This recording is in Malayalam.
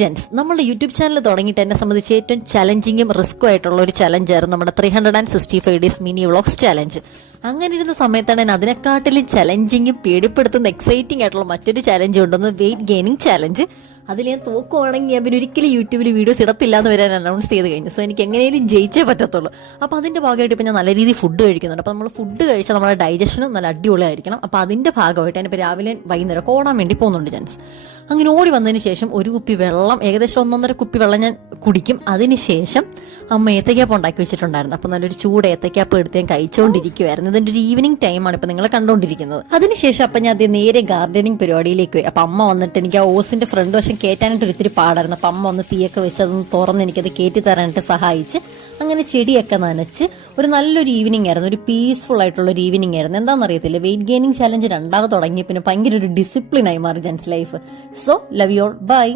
ജെൻസ്, നമ്മുടെ യൂട്യൂബ് ചാനൽ തുടങ്ങിയിട്ട് എന്നെ സംബന്ധിച്ച് ഏറ്റവും ചലഞ്ചിങ്ങും റിസ്ക്കും ആയിട്ടുള്ള ഒരു ചലഞ്ചായിരുന്നു നമ്മുടെ 365 ഡേയ്സ് മിനി വ്ളോഗ്സ് ചലഞ്ച്. അങ്ങനെ ഇരുന്ന സമയത്താണ് ഞാൻ അതിനെക്കാട്ടിലും ചലഞ്ചിങ്ങും പേടിപ്പെടുത്തുന്ന എക്സൈറ്റിംഗ് ആയിട്ടുള്ള മറ്റൊരു ചലഞ്ച് ഉണ്ടെന്ന് വെയിറ്റ് ഗെയിനിങ് ചലഞ്ച്. അതിൽ ഞാൻ തോക്കുവാണെങ്കിൽ ഞാൻ പിന്നെ ഒരിക്കലും യൂട്യൂബിൽ വീഡിയോസ് ഇടത്തില്ല എന്ന് വരെ അനൗൺസ് ചെയ്ത് കഴിഞ്ഞു. സോ എനിക്ക് എങ്ങനെയും ജയിച്ചേ പറ്റത്തുള്ളൂ. അപ്പോൾ അതിന്റെ ഭാഗമായിട്ട് ഇപ്പം ഞാൻ നല്ല രീതിയിൽ ഫുഡ് കഴിക്കുന്നുണ്ട്. അപ്പോൾ നമ്മൾ ഫുഡ് കഴിച്ചാൽ നമ്മുടെ ഡൈജഷനും നല്ല അടിപൊളിയായിരിക്കണം. അപ്പോൾ അതിന്റെ ഭാഗമായിട്ട് ഞാനിപ്പോൾ രാവിലെ വൈകുന്നേരം ഓടാൻ വേണ്ടി പോകുന്നുണ്ട് ജെൻസ്. അങ്ങനെ ഓടി വന്നതിന് ശേഷം ഒരു കുപ്പി വെള്ളം, ഏകദേശം 1.5 കുപ്പി വെള്ളം ഞാൻ കുടിക്കും. അതിനുശേഷം അമ്മ ഏത്തക്കാപ്പ് ഉണ്ടാക്കി വെച്ചിട്ടുണ്ടായിരുന്നു. അപ്പോൾ നല്ലൊരു ചൂട് ഏത്തക്കാപ്പ് എടുത്ത് ഞാൻ കഴിച്ചുകൊണ്ടിരിക്കുവായിരുന്നു. ഇതിന്റെ ഒരു ഈവനിങ് ടൈമാണ് ഇപ്പൊ നിങ്ങൾ കണ്ടുകൊണ്ടിരിക്കുന്നത്. അതിനുശേഷം അപ്പം ഞാൻ നേരെ ഗാർഡനിങ് പരിപാടിയിലേക്ക് പോയി. അപ്പൊ അമ്മ വന്നിട്ട് എനിക്ക് ആ ഓസിന്റെ ഫ്രണ്ട് വശം കയറ്റാനായിട്ട് ഒത്തിരി പാടായിരുന്നു. അപ്പൊ അമ്മ ഒന്ന് തീയൊക്കെ വെച്ച് അതൊന്ന് തുറന്ന് എനിക്കത് കയറ്റി തരാനായിട്ട് സഹായിച്ച് അങ്ങനെ ചെടിയൊക്കെ നനച്ച് ഒരു നല്ലൊരു ഈവനിങ് ആയിരുന്നു. ഒരു പീസ്ഫുൾ ആയിട്ടുള്ള ഒരു ഈവനിങ് ആയിരുന്നു. എന്താണെന്നറിയത്തില്ല, വെയിറ്റ് ഗെയിനിങ് ചലഞ്ച് 2 തുടങ്ങിയ പിന്നെ ഭയങ്കര ഒരു ഡിസിപ്ലിൻ ആയി മാറി ജെൻസ് life. So love you all, by.